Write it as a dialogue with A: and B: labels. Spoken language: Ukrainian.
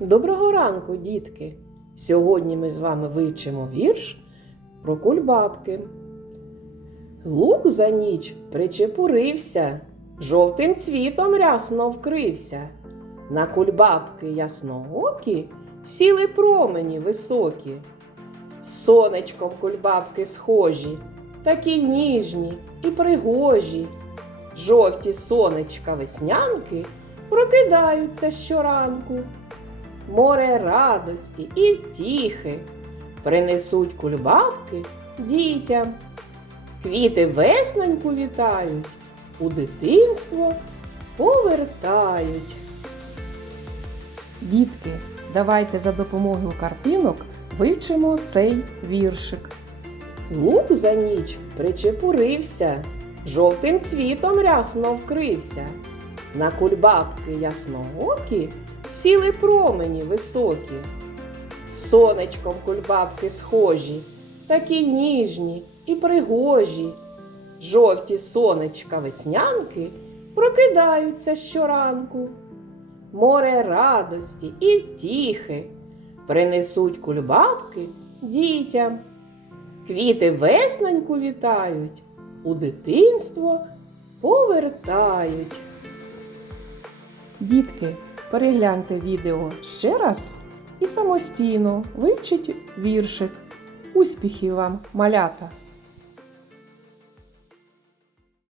A: Доброго ранку, дітки! Сьогодні ми з вами вивчимо вірш про кульбабки. Лук за ніч причепурився, жовтим цвітом рясно вкрився. На кульбабки ясноокі сіли промені високі. З сонечком кульбабки схожі, такі ніжні і пригожі. Жовті сонечка веснянки прокидаються щоранку море радості і втіхи принесуть кульбабки дітям. Квіти весноньку вітають, у дитинство повертають. Дітки, давайте за допомогою картинок вивчимо цей віршик. Лук за ніч причепурився, жовтим цвітом рясно вкрився. На кульбабки ясноокі сіли промені високі. Сонечком кульбабки схожі, такі ніжні і пригожі. Жовті сонечка веснянки прокидаються щоранку. Море радості і втіхи принесуть кульбабки дітям. Квіти весноньку вітають, у дитинство повертають. Дітки, перегляньте відео ще раз і самостійно вивчіть віршик. Успіхів вам, малята!